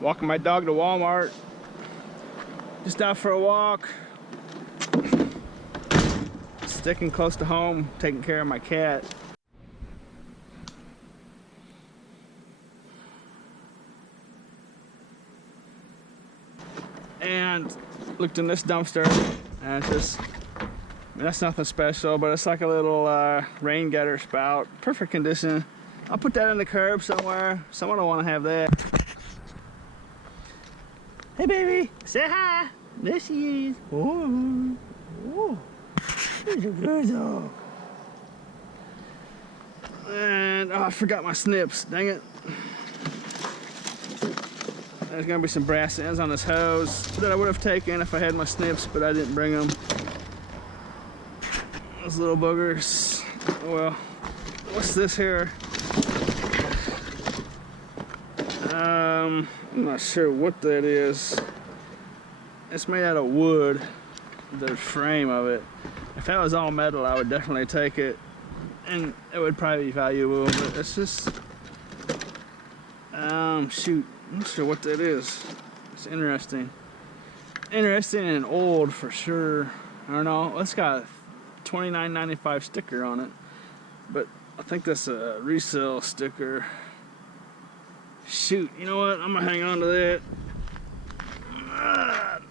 Walking my dog to Wal Mart. Just out for a walk. Sticking close to home, taking care of my cat. And looked in this dumpster, and it's just, I mean, that's nothing special, but it's like a little rain gutter spout. Perfect condition. I'll put that in the curb somewhere. Someone will want to have that. Hey baby, say hi. There she is. Oh, oh. She's a good dog. And oh, I forgot my snips. Dang it. There's gonna be some brass ends on this hose that I would have taken if I had my snips, but I didn't bring them. Those little boogers. Oh well. What's this here? I'm not sure what that is. It's made out of wood, the frame of it. If that was all metal, I would definitely take it, and it would probably be valuable, but it's just, shoot, I'm not sure what that is. It's interesting. Interesting and old for sure. I don't know, it's got a $29.95 sticker on it, but I think that's a resale sticker. Shoot, you know what? I'm gonna hang on to that.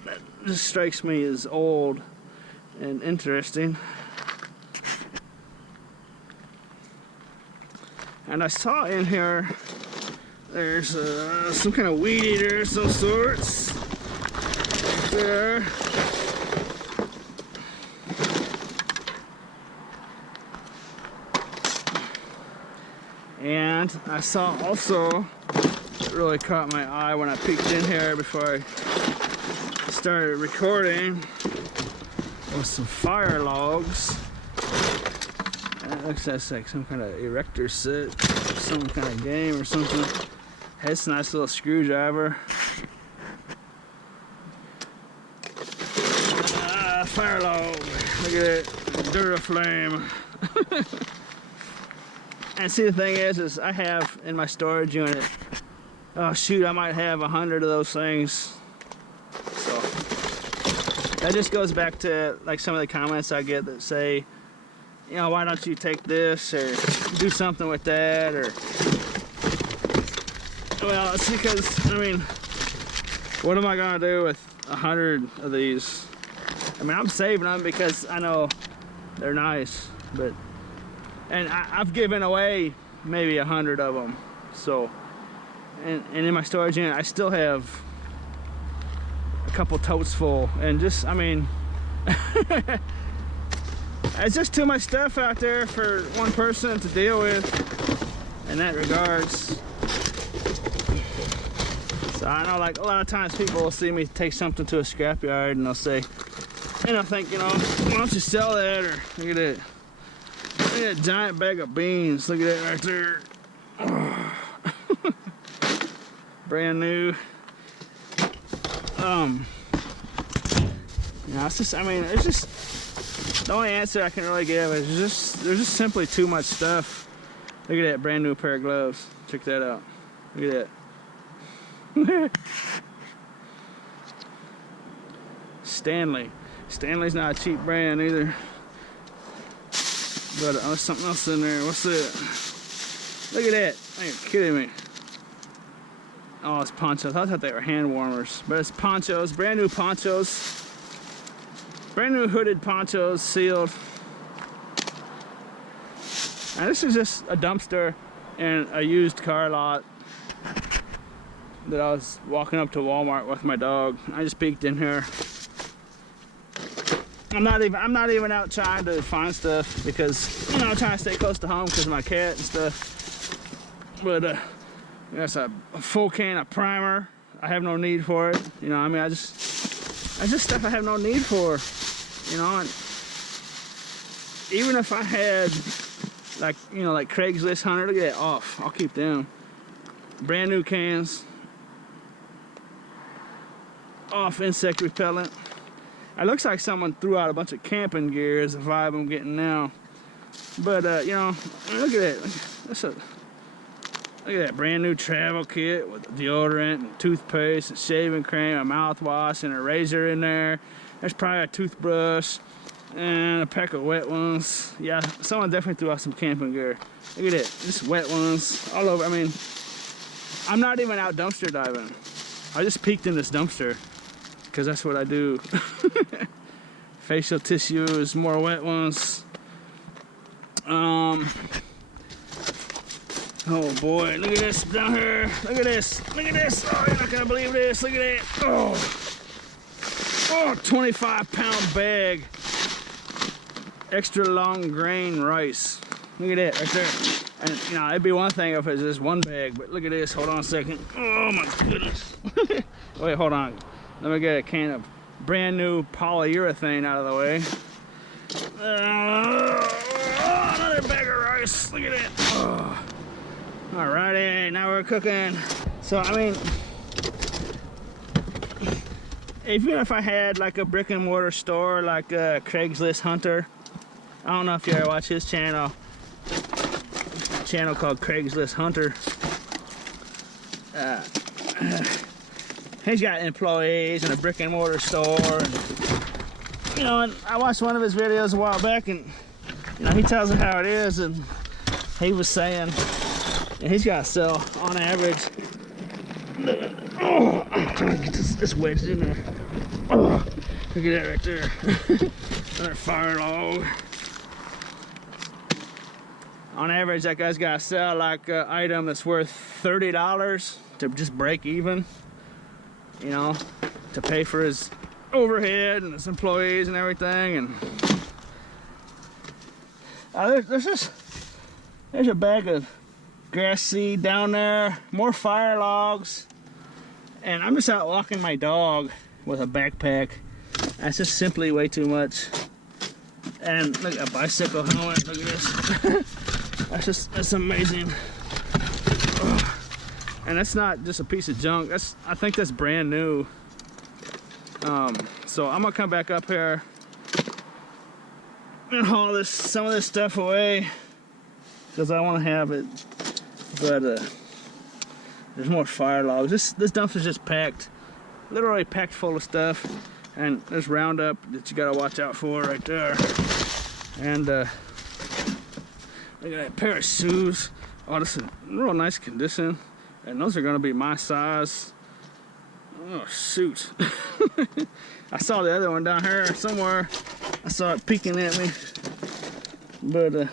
That just strikes me as old and interesting. And I saw in here there's some kind of weed eater of some sorts. There. And I saw also, it really caught my eye when I peeked in here before I started recording, was some fire logs. And it looks like some kind of erector set, some kind of game or something. Has a nice little screwdriver. Fire log, look at it, Duraflame. And see, the thing is I have in my storage unit, oh shoot, I might have 100 of those things. So that just goes back to like some of the comments I get that say, you know, why don't you take this or do something with that, or, well, it's because, I mean, what am I gonna do with 100 of these? I mean, I'm saving them because I know they're nice, but, and I've given away maybe 100 of them. So, and in my storage unit, I still have a couple totes full, and just, I mean, it's just too much stuff out there for one person to deal with in that regards. So I know, like, a lot of times people will see me take something to a scrapyard and they'll say, and I'll think, you know, why don't you sell that? Or look at it. Look at that giant bag of beans. Look at that right there. Oh. Brand new. You know, it's just, I mean, it's just, the only answer I can really give is just, there's just simply too much stuff. Look at that brand new pair of gloves. Check that out. Look at that. Stanley. Stanley's not a cheap brand either. But there's something else in there. What's that? Look at that. Are you kidding me? Oh, it's ponchos. I thought they were hand warmers. But it's ponchos. Brand new ponchos. Brand new hooded ponchos, sealed. And this is just a dumpster and a used car lot that I was walking up to Walmart with my dog. I just peeked in here. I'm not even out trying to find stuff because, you know, I'm trying to stay close to home because of my cat and stuff. But there's a full can of primer. I have no need for it. You know, I mean, I just stuff I have no need for. You know, and even if I had, like, you know, like Craigslist Hunter, look at that, off. I'll keep them. Brand new cans. Off insect repellent. It looks like someone threw out a bunch of camping gear is the vibe I'm getting now. But, you know, look at that. Look at that brand new travel kit with deodorant and toothpaste and shaving cream, a mouthwash and a razor in there. There's probably a toothbrush and a pack of wet ones. Yeah, someone definitely threw out some camping gear. Look at it, just wet ones all over. I mean, I'm not even out dumpster diving. I just peeked in this dumpster because that's what I do. Facial tissues, more wet ones. Oh boy, look at this down here. Look at this. Look at this. Oh, you're not gonna believe this. Look at it. Oh, 25-pound bag. Extra long grain rice. Look at that right there. And you know, it'd be one thing if it was just one bag, but look at this. Hold on a second. Oh my goodness. Wait, hold on. Let me get a can of brand new polyurethane out of the way. Another bag of rice. Look at it. Oh. Alrighty, now we're cooking. So I mean, even if I had like a brick and mortar store like Craigslist Hunter, I don't know if you ever watch his channel. A channel called Craigslist Hunter. He's got employees and a brick and mortar store, and you know, and I watched one of his videos a while back, and you know, he tells it how it is, and he was saying, and he's got to sell on average. Oh, I'm trying to get this wedged in there. Oh, look at that right there. Another fire log. On average, that guy's got to sell like an item that's worth $30 to just break even. You know, to pay for his overhead and his employees and everything. And there's a bag of grass seed down there, more fire logs, and I'm just out walking my dog with a backpack. That's just simply way too much. And look at a bicycle helmet. Look at this. that's amazing. Ugh. And that's not just a piece of junk. I think that's brand new. So I'm gonna come back up here and haul some of this stuff away because I want to have it. But there's more fire logs. This dumpster's just packed, literally packed full of stuff. And there's Roundup that you gotta watch out for right there. And look at that pair of shoes. Oh, this is in real nice condition. And those are gonna be my size. Oh shoot. I saw the other one down here somewhere. I saw it peeking at me. But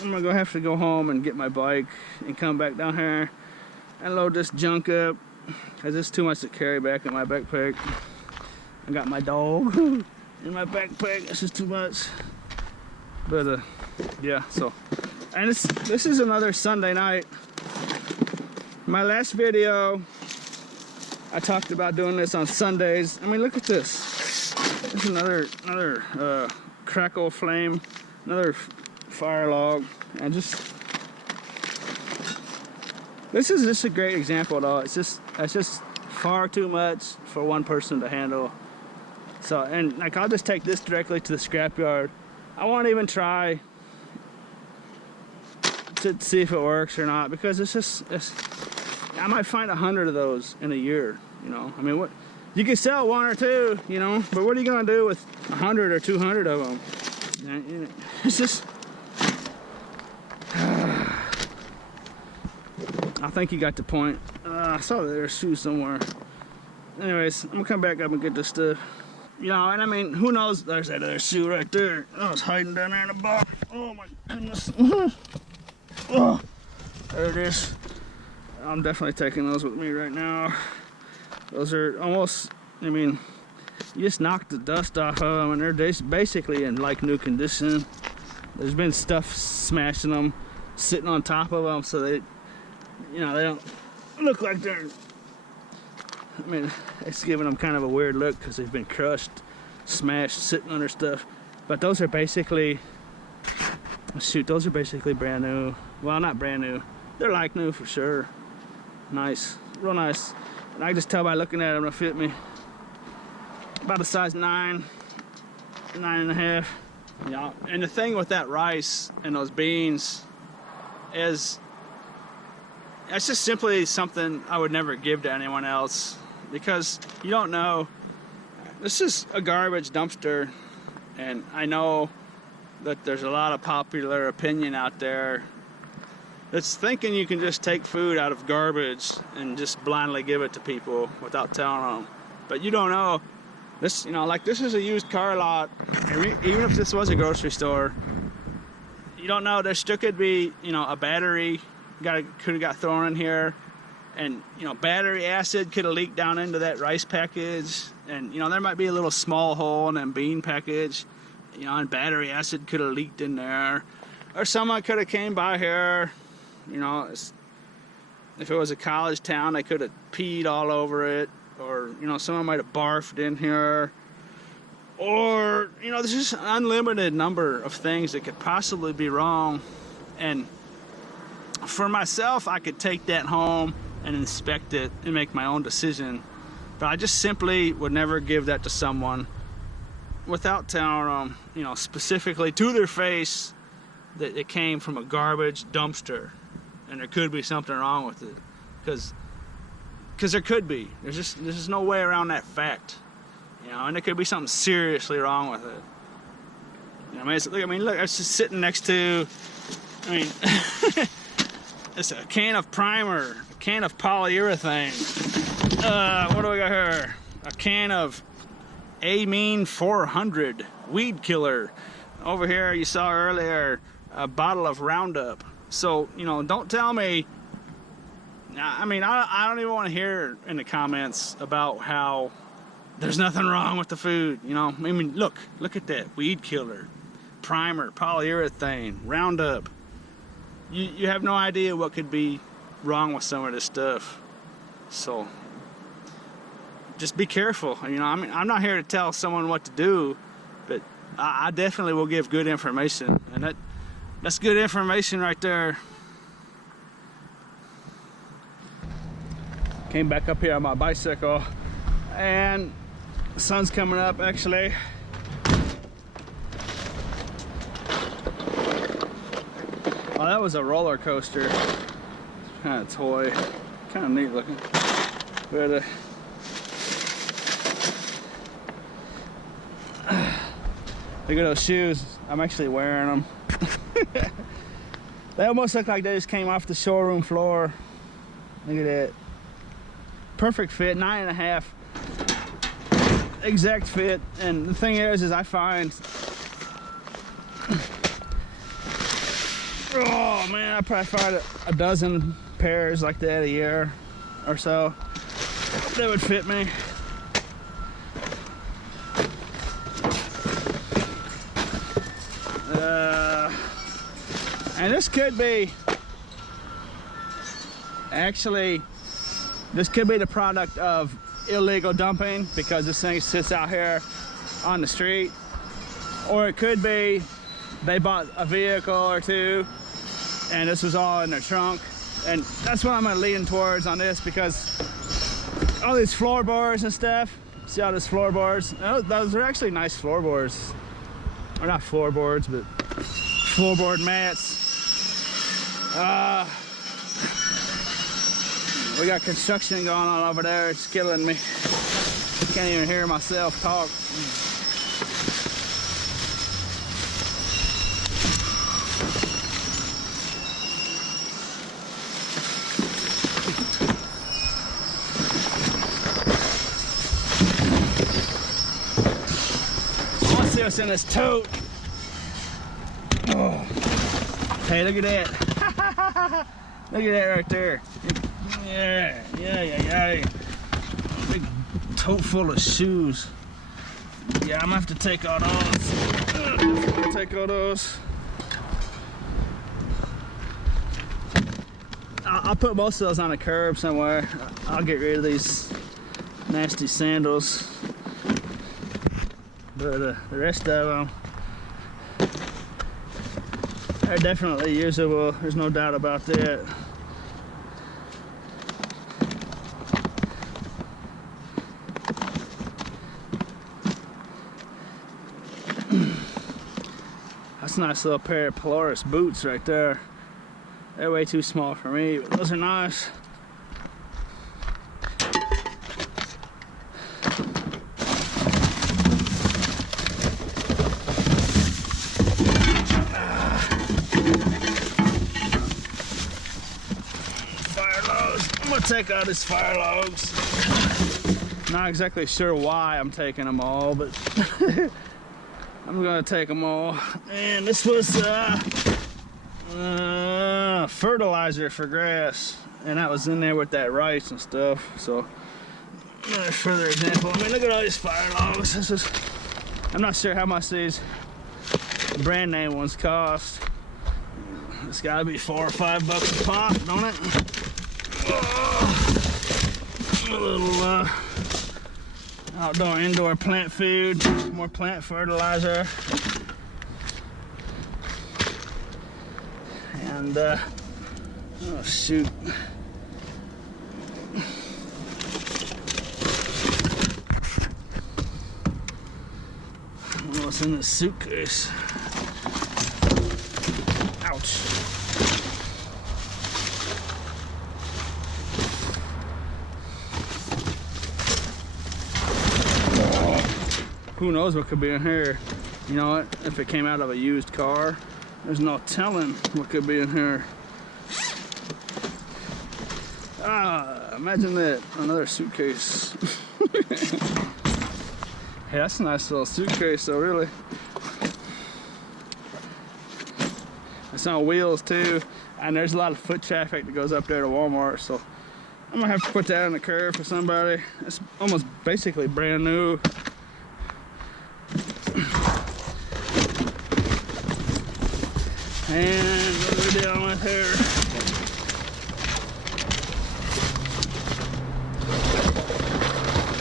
I'm gonna have to go home and get my bike and come back down here and load this junk up, because it's too much to carry back in my backpack. I got my dog in my backpack. That's just too much. But yeah, so, and this is another Sunday night. My last video, I talked about doing this on Sundays. I mean, look at this. There's another crackle flame, another fire log, and this is just a great example, though. It's just far too much for one person to handle. So, and like, I'll just take this directly to the scrapyard. I won't even try to see if it works or not, because I might find 100 of those in a year, you know. I mean, what you can sell one or two, you know, but what are you gonna do with 100 or 200 of them? And it's just I think you got the point. I saw that there's shoes somewhere. Anyways, I'm gonna come back up and get this stuff. You know, and I mean, who knows? There's that other shoe right there. Oh, it's hiding down there in the box. Oh my goodness. Oh, there it is. I'm definitely taking those with me right now. Those are almost, I mean, you just knock the dust off of them and they're basically in like new condition. There's been stuff smashing them, sitting on top of them, so they, you know, they don't look like they're, I mean, it's giving them kind of a weird look because they've been crushed, smashed, sitting under stuff. But those are basically, shoot, those are basically brand new. Well, not brand new. They're like new for sure. Nice, real nice. And I can just tell by looking at them, they'll fit me. About a size 9, 9.5. Yeah. And the thing with that rice and those beans is, it's just simply something I would never give to anyone else, because you don't know. This is a garbage dumpster, and I know that there's a lot of popular opinion out there that's thinking you can just take food out of garbage and just blindly give it to people without telling them. But you don't know. This, you know, like this is a used car lot. Even if this was a grocery store, you don't know. There still could be, you know, a battery could have got thrown in here, and you know, battery acid could have leaked down into that rice package, and you know, there might be a little small hole in that bean package, you know, and battery acid could have leaked in there, or someone could have came by here, you know, if it was a college town, they could have peed all over it, or you know, someone might have barfed in here, or you know, there's just an unlimited number of things that could possibly be wrong. And for myself, I could take that home and inspect it and make my own decision, but I just simply would never give that to someone without telling them, you know, specifically to their face that it came from a garbage dumpster and there could be something wrong with it, because there could be. There's just no way around that fact, you know, and there could be something seriously wrong with it. You know, look, it's just sitting next to, I mean, it's a can of primer, a can of polyurethane. What do we got here? A can of Amine 400 weed killer. Over here, you saw earlier a bottle of Roundup. So, you know, don't tell me. I mean, I don't even want to hear in the comments about how there's nothing wrong with the food. You know, I mean, look at that weed killer, primer, polyurethane, Roundup. You have no idea what could be wrong with some of this stuff. So just be careful. You know, I mean, I'm not here to tell someone what to do, but I definitely will give good information, and that's good information right there. Came back up here on my bicycle, and the sun's coming up actually. Oh, that was a roller coaster. Kind of toy, kind of neat looking. But look at those shoes. I'm actually wearing them. They almost look like they just came off the showroom floor. Look at that. Perfect fit, 9.5. Exact fit. And the thing is I find, oh man, I probably find a dozen pairs like that a year or so that would fit me. And this could be, actually, this could be the product of illegal dumping, because this thing sits out here on the street. Or it could be they bought a vehicle or two and this was all in their trunk. And that's what I'm gonna lean towards on this, because all these floorboards and stuff, see all these floorboards? Those are actually nice floorboards. Or not floorboards, but floorboard mats. We got construction going on over there. It's killing me. Can't even hear myself talk. Let's see what's in this tote. Oh. Hey, look at that. Look at that right there. Yeah. Big tote full of shoes. Yeah, I'm gonna have to take all those. Take all those. I'll put most of those on the curb somewhere. I'll get rid of these nasty sandals. But the rest of them, they're definitely usable. There's no doubt about that. That's a nice little pair of Polaris boots right there. They're way too small for me, but those are nice. Fire logs. I'm gonna take out these fire logs. Not exactly sure why I'm taking them all, but I'm gonna take them all. And this was fertilizer for grass, and that was in there with that rice and stuff. So another further example. I mean, look at all these fire logs. This is, I'm not sure how much these brand name ones cost. It's gotta be $4 or $5 a pop, don't it? A little outdoor indoor plant food, more plant fertilizer, and oh shoot, I don't know what's in this suitcase. Ouch. Who knows what could be in here? You know what? If it came out of a used car, there's no telling what could be in here. Ah, imagine that. Another suitcase. Hey, that's a nice little suitcase though, really. It's on wheels too, and there's a lot of foot traffic that goes up there to Wal Mart, so I'm gonna have to put that on the curb for somebody. It's almost basically brand new. And what are we dealing with here?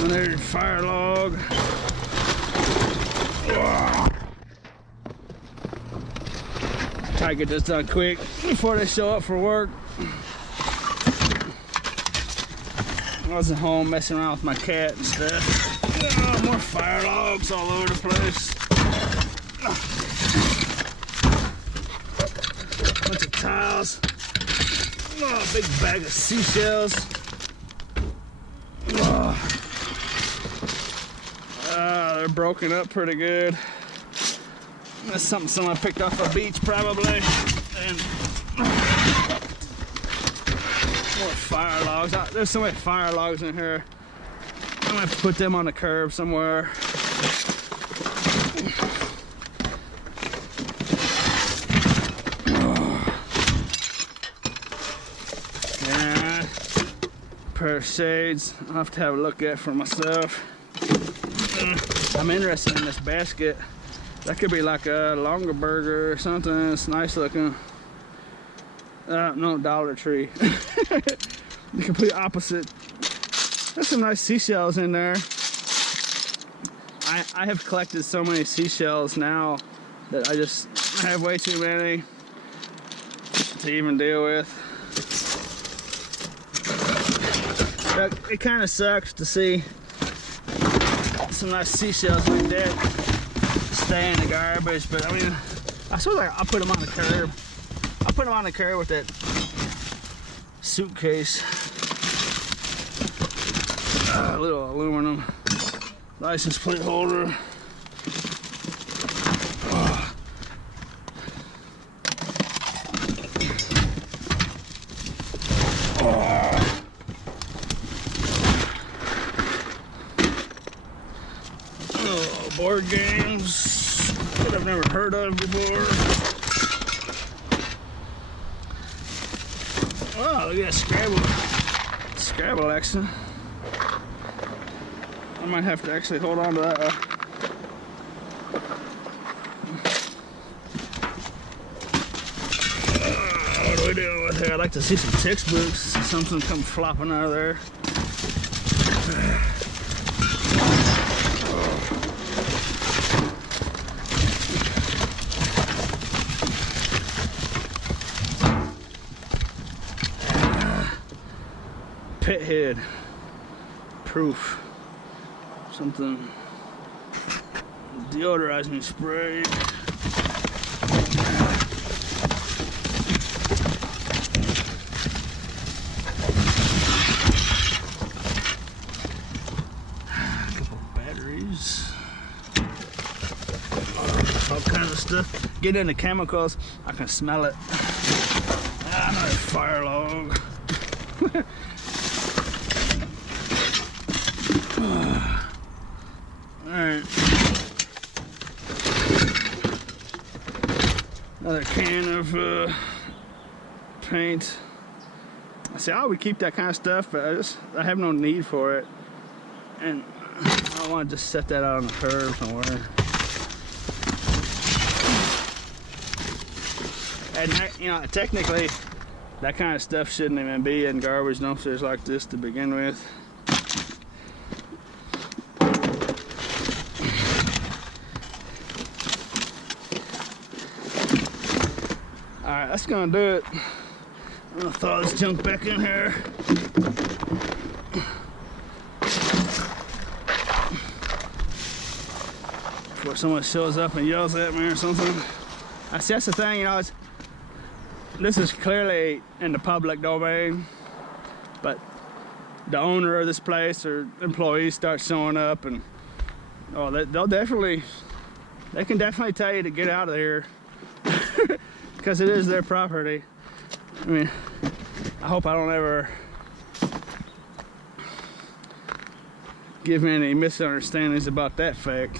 Another fire log. Try to get this done quick before they show up for work. I wasn't home messing around with my cat and stuff. Oh, more fire logs all over the place. Bunch of tiles. Oh, a big bag of seashells. Oh. They're broken up pretty good. That's something someone picked off a beach probably. And more fire logs. There's so many fire logs in here. I'm gonna have to put them on the curb somewhere. Yeah. Pair of shades. I'll have to have a look at for myself. I'm interested in this basket. That could be like a longer burger or something. It's nice looking. No, Dollar Tree. The complete opposite. There's some nice seashells in there. I have collected so many seashells now that I have way too many to even deal with. But it kind of sucks to see some nice seashells like that stay in the garbage, but I mean, I suppose I'll put them on the curb. I'll put them on the curb with that suitcase. A little aluminum license plate holder. Board games that I've never heard of before. Oh, look at that Scrabble action. I might have to actually hold on to that. What are we doing with here? I'd like to see some textbooks. Something come flopping out of there. Pet head proof, something deodorizing spray. to get into chemicals. I can smell it. Another fire log. Alright. Another can of paint. See, I would keep that kind of stuff, but I have no need for it. And I don't want to just set that out on the curb somewhere. And you know, technically, that kind of stuff shouldn't even be in garbage dumpsters like this to begin with. Alright, that's gonna do it. I'm gonna throw this junk back in here. Before someone shows up and yells at me or something. I see, that's the thing, you know, this is clearly in the public domain, but the owner of this place or employees start showing up, and oh, they can definitely tell you to get out of here because it is their property. I mean, I hope I don't ever give any misunderstandings about that fact.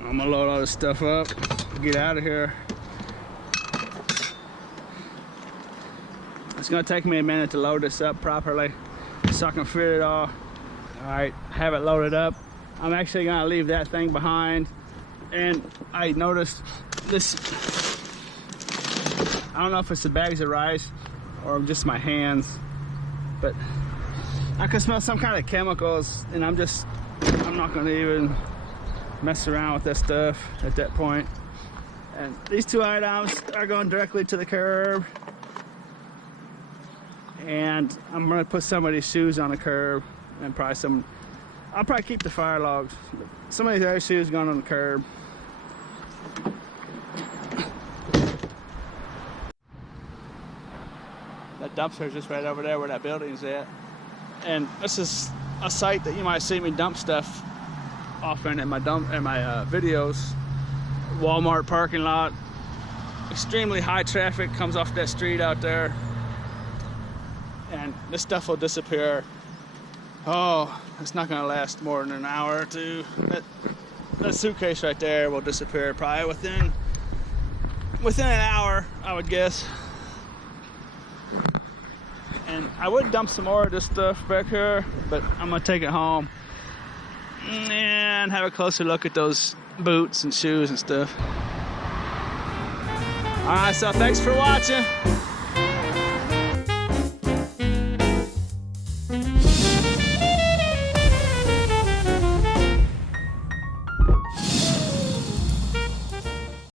I'm gonna load all this stuff up, get out of here. It's gonna take me a minute to load this up properly so I can fit it all. All right, have it loaded up. I'm actually gonna leave that thing behind. And I noticed this, I don't know if it's the bags of rice or just my hands, but I can smell some kind of chemicals, and I'm not gonna even mess around with that stuff at that point. And these two items are going directly to the curb, and I'm gonna put some of these shoes on the curb, and I'll probably keep the fire logs, but some of these other shoes going on the curb. That dumpster is just right over there where that building's at, and this is a site that you might see me dump stuff often in my videos. Wal Mart parking lot, extremely high traffic comes off that street out there, and this stuff will disappear. Oh, it's not gonna last more than an hour or two. That suitcase right there will disappear probably within an hour, I would guess. And I would dump some more of this stuff back here, but I'm gonna take it home and have a closer look at those boots and shoes and stuff. All right, so thanks for watching.